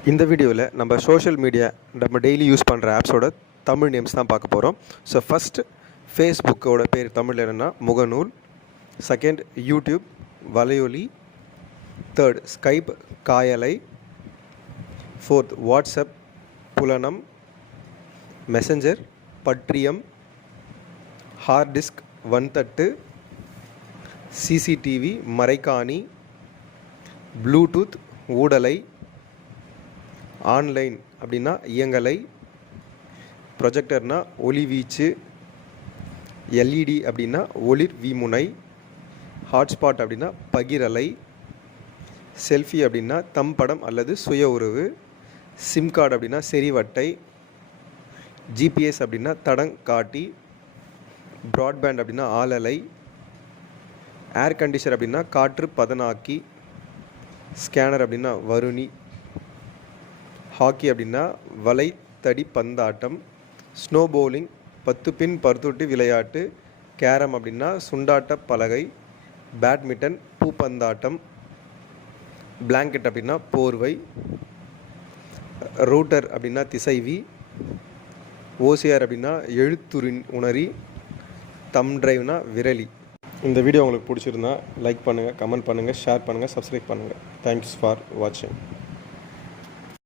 இந்த வீடியோவில் நம்ம சோஷியல் மீடியா நம்ம டெய்லி யூஸ் பண்ணுற ஆப்ஸோட தமிழ் நேம்ஸ் தான் பார்க்க போகிறோம் ஸோ ஃபஸ்ட் ஃபேஸ்புக்கோட பேர் தமிழில் என்னென்னா முகநூல் செகண்ட் யூடியூப் வலையொலி தேர்ட் ஸ்கைப் காயலை ஃபோர்த் வாட்ஸ்அப் புலனம் மெசஞ்சர் பட்ரியம் ஹார்ட் டிஸ்க் வன்தட்டு சிசிடிவி மறைக்காணி ப்ளூடூத் ஊடலை ஆன்லைன் அப்படின்னா இயங்கலை. ப்ரொஜெக்டர்னால் ஒளி வீச்சு. எல்இடி அப்படின்னா ஒளிர் வீமுனை. ஹாட்ஸ்பாட் அப்படின்னா பகிரலை. செல்ஃபி அப்படின்னா தம் படம் அல்லது சுய உறவு. சிம் கார்டு அப்படின்னா செறிவட்டை. ஜிபிஎஸ் அப்படின்னா தடங் காட்டி. ப்ராட்பேண்ட் அப்படின்னா ஆளலை. ஏர் கண்டிஷனர் அப்படின்னா காற்று பதனாக்கி. ஸ்கேனர் அப்படின்னா வருணி. ஹாக்கி அப்படின்னா வலைத்தடி பந்தாட்டம் ஸ்னோ போலிங் பத்து பின் பருத்தொட்டி விளையாட்டு கேரம் அப்படின்னா சுண்டாட்ட பலகை பேட்மிட்டன் பூப்பந்தாட்டம் பிளாங்கெட் அப்படின்னா போர்வை ரூட்டர் அப்படின்னா திசைவி ஓசிஆர் அப்படின்னா எழுத்துரின் உணரி தம் டிரைவ்னா விரலி. இந்த வீடியோ உங்களுக்கு பிடிச்சிருந்தா லைக் பண்ணுங்கள் கமெண்ட் பண்ணுங்கள் ஷேர் பண்ணுங்கள் சப்ஸ்கிரைப் பண்ணுங்கள் தேங்க்ஸ் ஃபார் வாட்சிங்